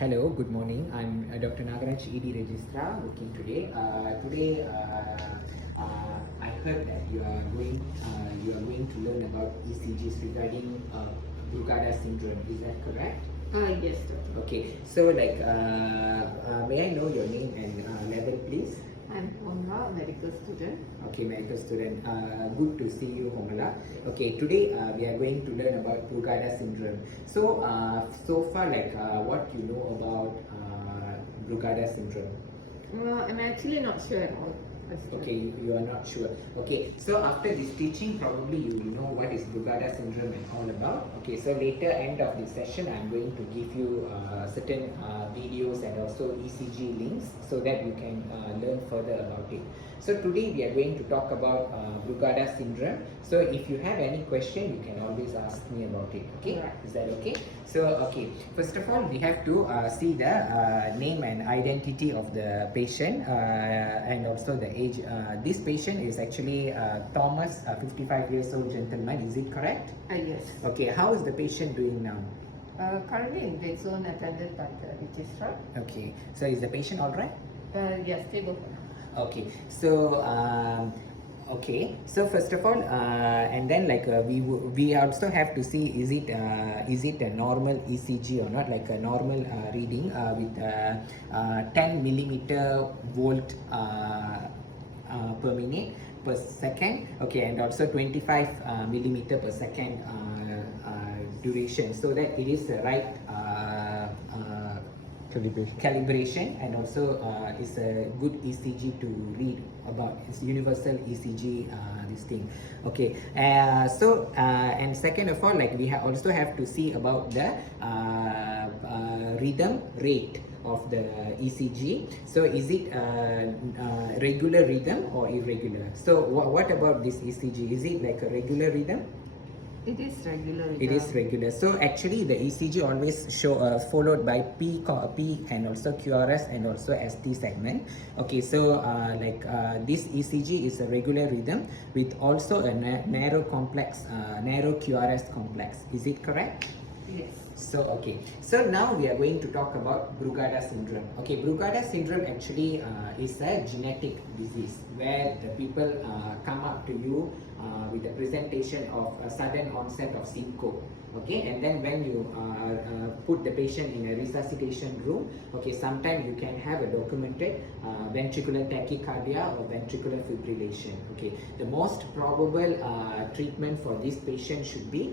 Hello, good morning. I'm Dr. Nagaraj, ED Registrar, looking today. I heard that you are going to learn about ECGs regarding Brugada Syndrome. Is that correct? Yes, doctor. Okay. So, may I know your name and level, please? I'm Homala, medical student. Okay, medical student. Good to see you, Homala. Okay, today we are going to learn about Brugada syndrome. So far, what you know about Brugada syndrome? I'm actually not sure at all. Okay, you are not sure. Okay, so after this teaching, probably you will know what is Brugada syndrome and all about. Okay, so later end of this session, I'm going to give you certain videos and also ECG links so that you can learn further about it. So today we are going to talk about Brugada syndrome. So if you have any question, you can always ask me about it. Okay, yeah. Is that okay? So okay, first of all, we have to see the name and identity of the patient and also the age. This patient is actually Thomas, a 55 years old gentleman. Is it correct? Yes. Okay, how is the patient doing now? Currently in bed zone, attended by the registrar. Okay, so is the patient all right? Yes, stable for now. Okay, so okay, so first of all, and then we also have to see is it a normal ECG or not, like a normal reading with 10 millimeter volt per minute per second. Okay, and also 25 millimeter per second duration, so that it is the right calibration, and also is a good ECG to read about. It's universal ECG this thing. Okay, and second of all, like we also have to see about the rhythm rate of the ECG. So is it regular rhythm or irregular? So what about this ECG? Is it like a regular rhythm? It is regular. It is regular. So actually the ECG always show followed by P and also QRS and also ST segment. Okay, so this ECG is a regular rhythm with also a narrow QRS complex. Is it correct? Yes. So okay, so now we are going to talk about Brugada syndrome. Okay, Brugada syndrome actually is a genetic disease where the people come up to you with a presentation of a sudden onset of syncope. Okay, and then when you put the patient in a resuscitation room, okay, sometimes you can have a documented ventricular tachycardia or ventricular fibrillation. Okay, the most probable treatment for this patient should be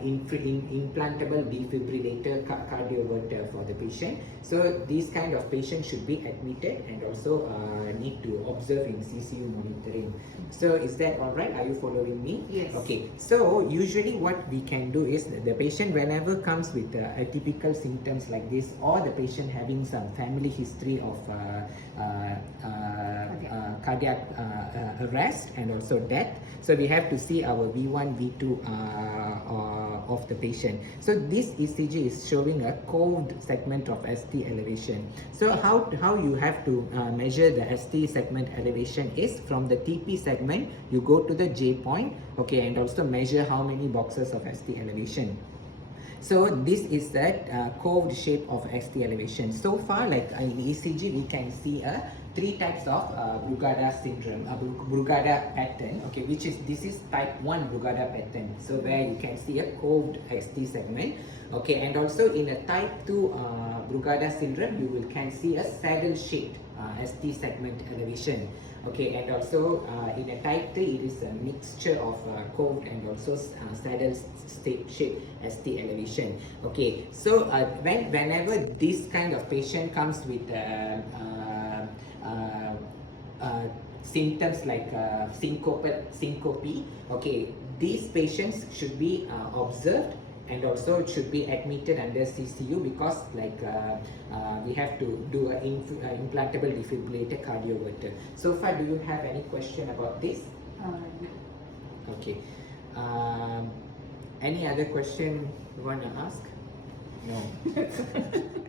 implantable defibrillator cardioverter for the patient. So these kind of patients should be admitted and also need to observe in CCU monitoring. So is that all right? Are you following me? Yes. Okay. So usually what we can do is the patient whenever comes with atypical symptoms like this, or the patient having some family history of cardiac arrest and also death, so we have to see our V1, V2 of the patient. So this ECG is showing a coved segment of ST elevation. So how you have to measure the ST segment elevation is from the TP segment, you go to the J point, okay, and also measure how many boxes of ST elevation. So this is that coved shape of ST elevation. So far, like in ECG, we can see three types of Brugada syndrome, Brugada pattern. Okay, this is type 1 Brugada pattern. So where you can see a coved ST segment. Okay, and also in a type 2 Brugada syndrome, you can see a saddle shaped ST segment elevation. Okay, and also in a type 3, it is a mixture of coved and also saddle shape ST elevation. Okay, so whenever this kind of patient comes with symptoms like syncope, okay, these patients should be observed and also should be admitted under CCU, because we have to do an implantable defibrillator cardioverter. So far, do you have any question about this? No. Okay. Any other question you want to ask? No.